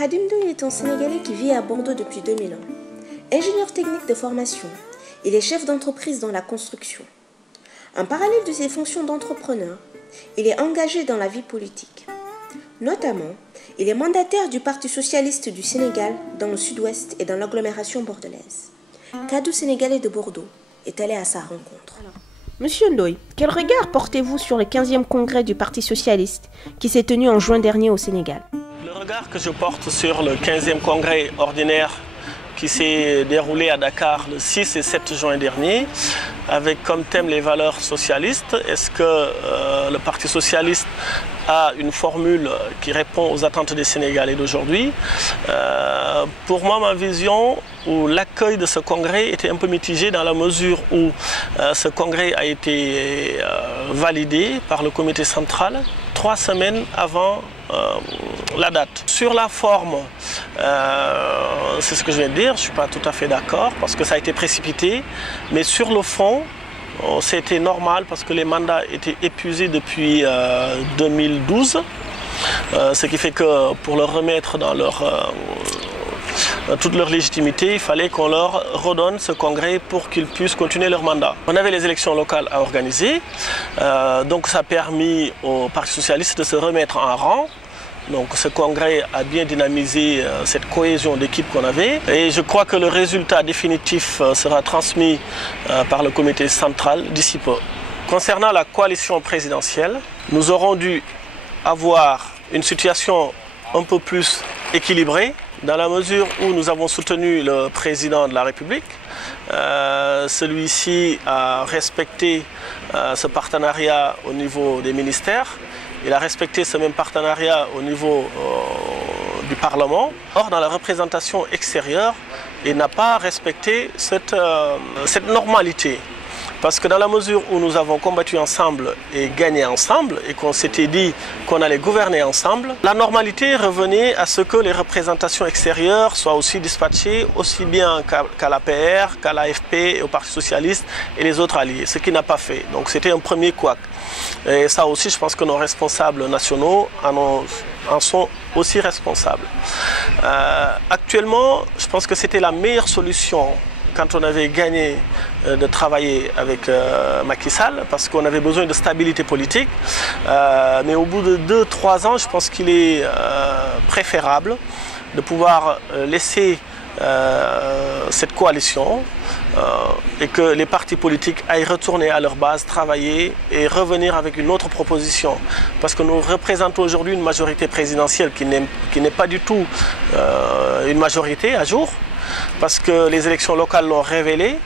Khadim Ndoye est un Sénégalais qui vit à Bordeaux depuis 2000 ans. Ingénieur technique de formation, il est chef d'entreprise dans la construction. En parallèle de ses fonctions d'entrepreneur, il est engagé dans la vie politique. Notamment, il est mandataire du Parti socialiste du Sénégal dans le sud-ouest et dans l'agglomération bordelaise. Kadou Sénégalais de Bordeaux est allé à sa rencontre. Monsieur Ndoye, quel regard portez-vous sur le 15e congrès du Parti socialiste qui s'est tenu en juin dernier au Sénégal? Le regard que je porte sur le 15e congrès ordinaire qui s'est déroulé à Dakar le 6 et 7 juin dernier, avec comme thème les valeurs socialistes. Est-ce que le Parti socialiste a une formule qui répond aux attentes des Sénégalais d'aujourd'hui? Pour moi, ma vision ou l'accueil de ce congrès était un peu mitigé dans la mesure où ce congrès a été validé par le comité central 3 semaines avant la date. Sur la forme, c'est ce que je viens de dire, je ne suis pas tout à fait d'accord parce que ça a été précipité, mais sur le fond, c'était normal parce que les mandats étaient épuisés depuis 2012, ce qui fait que pour leur remettre dans toute leur légitimité, il fallait qu'on leur redonne ce congrès pour qu'ils puissent continuer leur mandat. On avait les élections locales à organiser, donc ça a permis au Parti socialiste de se remettre en rang. Donc ce congrès a bien dynamisé cette cohésion d'équipe qu'on avait et je crois que le résultat définitif sera transmis par le comité central d'ici peu. Concernant la coalition présidentielle, nous aurons dû avoir une situation un peu plus équilibrée dans la mesure où nous avons soutenu le président de la République. Celui-ci a respecté ce partenariat au niveau des ministères. Il a respecté ce même partenariat au niveau du Parlement. Or, dans la représentation extérieure, il n'a pas respecté cette normalité. Parce que dans la mesure où nous avons combattu ensemble et gagné ensemble, et qu'on s'était dit qu'on allait gouverner ensemble, la normalité revenait à ce que les représentations extérieures soient aussi dispatchées aussi bien qu'à l'APR, qu'à l'AFP, et au Parti socialiste et les autres alliés, ce qui n'a pas fait. Donc c'était un premier couac. Et ça aussi, je pense que nos responsables nationaux en sont aussi responsables. Actuellement, je pense que c'était la meilleure solution quand on avait gagné de travailler avec Macky Sall, parce qu'on avait besoin de stabilité politique. Mais au bout de 2-3 ans, je pense qu'il est préférable de pouvoir laisser cette coalition et que les partis politiques aillent retourner à leur base, travailler et revenir avec une autre proposition. Parce que nous représentons aujourd'hui une majorité présidentielle qui n'est pas du tout une majorité à jour. Parce que les élections locales l'ont révélé,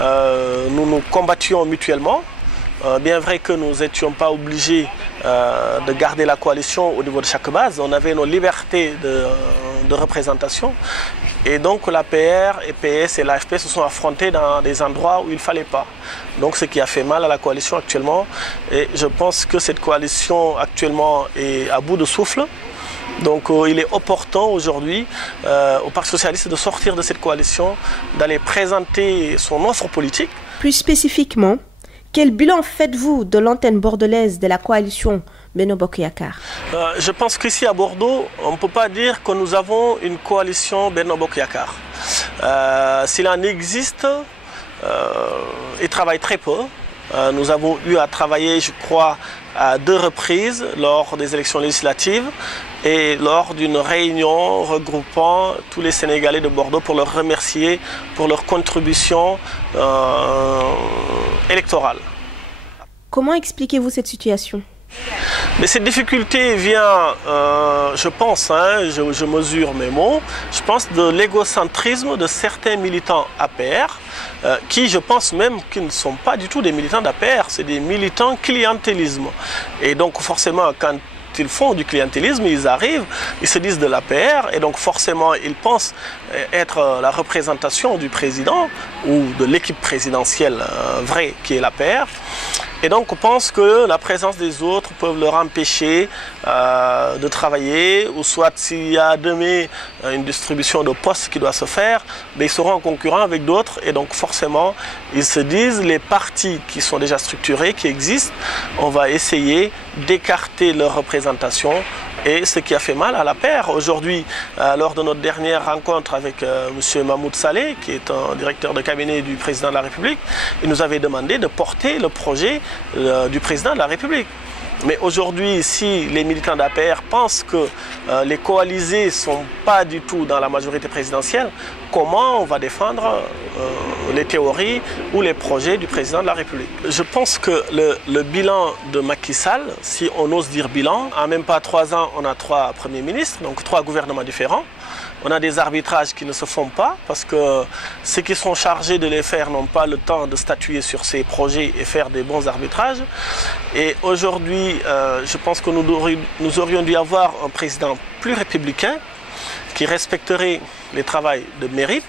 nous nous combattions mutuellement. Bien vrai que nous n'étions pas obligés de garder la coalition au niveau de chaque base, on avait nos libertés de représentation. Et donc l'APR, PS et l'AFP se sont affrontés dans des endroits où il ne fallait pas. Donc ce qui a fait mal à la coalition actuellement. Et je pense que cette coalition actuellement est à bout de souffle. Donc il est opportun aujourd'hui au Parti socialiste de sortir de cette coalition, d'aller présenter son offre politique. Plus spécifiquement, quel bilan faites-vous de l'antenne bordelaise de la coalition Benno Bokk Yakaar? Je pense qu'ici à Bordeaux, on ne peut pas dire que nous avons une coalition Benno Bokk Yakaar. S'il en existe, il travaille très peu. Nous avons eu à travailler, je crois, à 2 reprises lors des élections législatives et lors d'une réunion regroupant tous les Sénégalais de Bordeaux pour leur remercier pour leur contribution électorale. Comment expliquez-vous cette situation? Mais cette difficulté vient, je pense, je mesure mes mots, je pense de l'égocentrisme de certains militants APR qui, je pense même, qu'ils ne sont pas du tout des militants d'APR, c'est des militants clientélisme. Et donc forcément, quand ils font du clientélisme, ils arrivent, ils se disent de l'APR et donc forcément ils pensent être la représentation du président ou de l'équipe présidentielle vraie qui est l'APR. Et donc on pense que la présence des autres peut leur empêcher de travailler, ou soit s'il y a demain une distribution de postes qui doit se faire, ils seront en concurrence avec d'autres et donc forcément ils se disent les partis qui sont déjà structurés, qui existent, on va essayer d'écarter leur représentation Et ce qui a fait mal à la paire. Aujourd'hui, lors de notre dernière rencontre avec M. Mahmoud Saleh, qui est un directeur de cabinet du président de la République, il nous avait demandé de porter le projet du président de la République. Mais aujourd'hui, si les militants d'APR pensent que les coalisés ne sont pas du tout dans la majorité présidentielle, comment on va défendre les théories ou les projets du président de la République? Je pense que le bilan de Macky Sall, si on ose dire bilan, en même pas 3 ans, on a 3 premiers ministres, donc 3 gouvernements différents. On a des arbitrages qui ne se font pas parce que ceux qui sont chargés de les faire n'ont pas le temps de statuer sur ces projets et faire des bons arbitrages. Et aujourd'hui, je pense que nous aurions dû avoir un président plus républicain qui respecterait les travaux de mérite.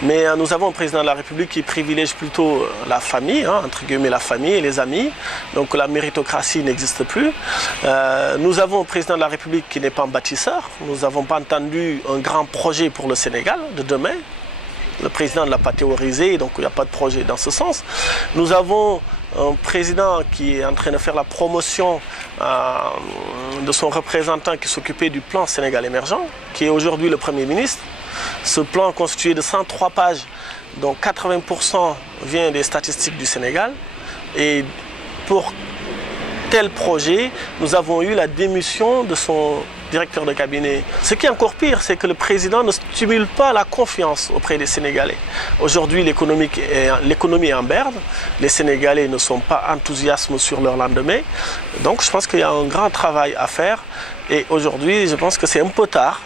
Mais nous avons un président de la République qui privilège plutôt la famille, entre guillemets la famille et les amis. Donc la méritocratie n'existe plus. Nous avons un président de la République qui n'est pas un bâtisseur. Nous n'avons pas entendu un grand projet pour le Sénégal de demain. Le président ne l'a pas théorisé, donc il n'y a pas de projet dans ce sens. Nous avons un président qui est en train de faire la promotion de son représentant qui s'occupait du plan Sénégal émergent, qui est aujourd'hui le Premier ministre. Ce plan constitué de 103 pages, dont 80% vient des statistiques du Sénégal. Et pour tel projet, nous avons eu la démission de son directeur de cabinet. Ce qui est encore pire, c'est que le président ne stimule pas la confiance auprès des Sénégalais. Aujourd'hui, l'économie est en berne. Les Sénégalais ne sont pas enthousiastes sur leur lendemain. Donc je pense qu'il y a un grand travail à faire. Et aujourd'hui, je pense que c'est un peu tard.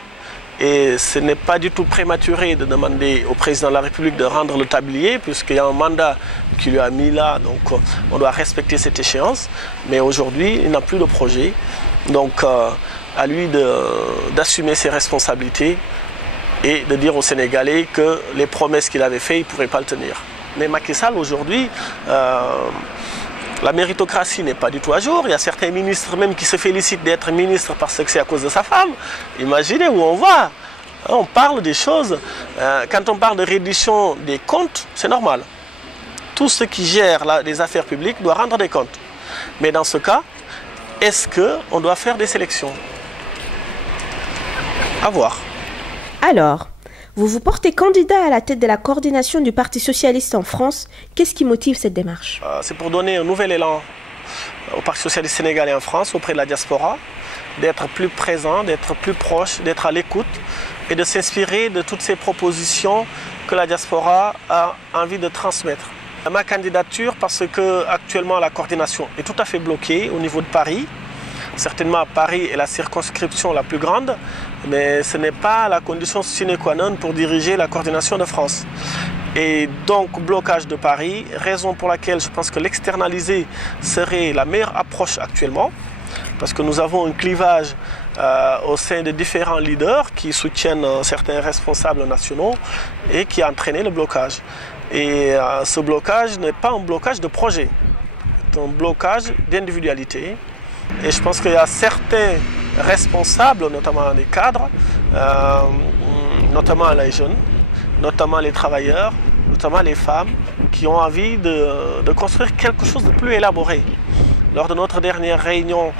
Et ce n'est pas du tout prématuré de demander au président de la République de rendre le tablier, puisqu'il y a un mandat qui lui a mis là, donc on doit respecter cette échéance. Mais aujourd'hui, il n'a plus de projet. Donc à lui d'assumer ses responsabilités et de dire aux Sénégalais que les promesses qu'il avait faites, il ne pourrait pas le tenir. Mais Macky Sall, aujourd'hui, la méritocratie n'est pas du tout à jour. Il y a certains ministres même qui se félicitent d'être ministres parce que c'est à cause de sa femme. Imaginez où on va. On parle des choses. Quand on parle de reddition des comptes, c'est normal. Tout ce qui gère les affaires publiques doit rendre des comptes. Mais dans ce cas, est-ce qu'on doit faire des sélections? À voir. Alors, vous vous portez candidat à la tête de la coordination du Parti socialiste en France. Qu'est-ce qui motive cette démarche? C'est pour donner un nouvel élan au Parti socialiste sénégalais en France, auprès de la diaspora, d'être plus présent, d'être plus proche, d'être à l'écoute et de s'inspirer de toutes ces propositions que la diaspora a envie de transmettre. Ma candidature, parce que actuellement la coordination est tout à fait bloquée au niveau de Paris. Certainement, Paris est la circonscription la plus grande, mais ce n'est pas la condition sine qua non pour diriger la coordination de France. Et donc, blocage de Paris, raison pour laquelle je pense que l'externaliser serait la meilleure approche actuellement, parce que nous avons un clivage au sein de différents leaders qui soutiennent certains responsables nationaux et qui a entraîné le blocage. Et ce blocage n'est pas un blocage de projet, c'est un blocage d'individualité. Et je pense qu'il y a certains responsables, notamment les cadres, notamment les jeunes, notamment les travailleurs, notamment les femmes, qui ont envie de construire quelque chose de plus élaboré. Lors de notre dernière réunion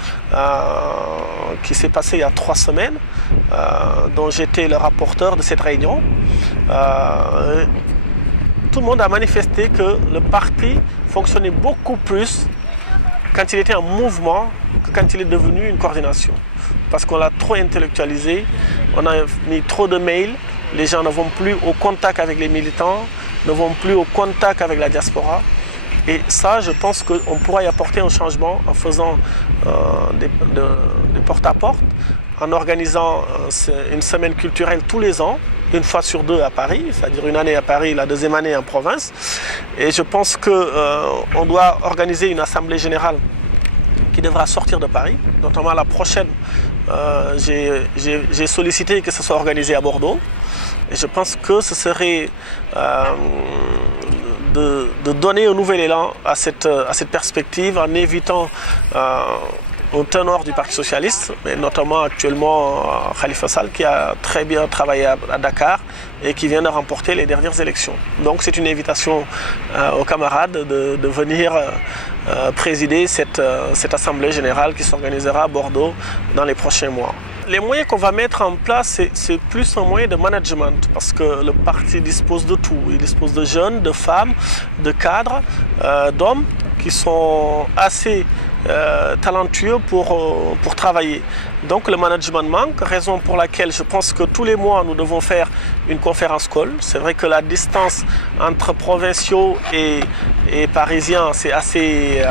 qui s'est passée il y a 3 semaines, dont j'étais le rapporteur de cette réunion, tout le monde a manifesté que le parti fonctionnait beaucoup plus quand il était en mouvement que quand il est devenu une coordination. Parce qu'on l'a trop intellectualisé, on a mis trop de mails, les gens ne vont plus au contact avec les militants, ne vont plus au contact avec la diaspora. Et ça, je pense qu'on pourra y apporter un changement en faisant des porte-à-porte, en organisant une semaine culturelle tous les ans, 1 fois sur 2 à Paris, c'est-à-dire une année à Paris, la 2e année en province. Et je pense qu'on doit organiser une assemblée générale qui devra sortir de Paris, notamment la prochaine. J'ai sollicité que ce soit organisé à Bordeaux. Et je pense que ce serait de donner un nouvel élan à cette perspective en évitant un ténor du Parti socialiste, mais notamment actuellement Khalifa Sall qui a très bien travaillé à Dakar et qui vient de remporter les dernières élections. Donc c'est une invitation aux camarades de venir présider cette assemblée générale qui s'organisera à Bordeaux dans les prochains mois. Les moyens qu'on va mettre en place, c'est plus un moyen de management parce que le parti dispose de tout. Il dispose de jeunes, de femmes, de cadres, d'hommes qui sont assez talentueux pour travailler. Donc le management manque, raison pour laquelle je pense que tous les mois nous devons faire une conférence call. C'est vrai que la distance entre provinciaux et parisiens c'est assez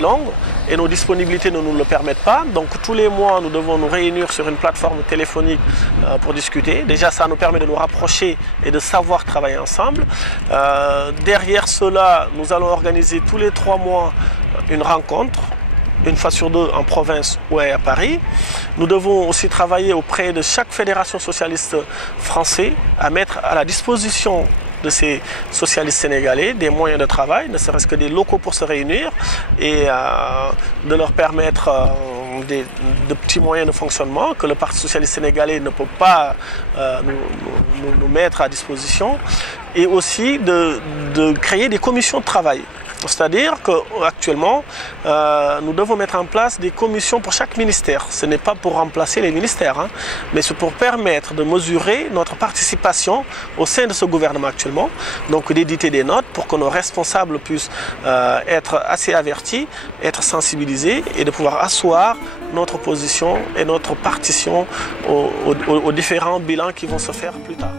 longue et nos disponibilités ne nous le permettent pas. Donc tous les mois nous devons nous réunir sur une plateforme téléphonique pour discuter. Déjà ça nous permet de nous rapprocher et de savoir travailler ensemble. Derrière cela, nous allons organiser tous les 3 mois une rencontre, une fois sur 2 en province ou à Paris. Nous devons aussi travailler auprès de chaque fédération socialiste français à mettre à la disposition de ces socialistes sénégalais des moyens de travail, ne serait-ce que des locaux pour se réunir et de leur permettre de petits moyens de fonctionnement que le Parti socialiste sénégalais ne peut pas nous mettre à disposition, et aussi de créer des commissions de travail. C'est-à-dire qu'actuellement, nous devons mettre en place des commissions pour chaque ministère. Ce n'est pas pour remplacer les ministères, hein, mais c'est pour permettre de mesurer notre participation au sein de ce gouvernement actuellement. Donc d'éditer des notes pour que nos responsables puissent être assez avertis, être sensibilisés et de pouvoir asseoir notre position et notre partition aux différents bilans qui vont se faire plus tard.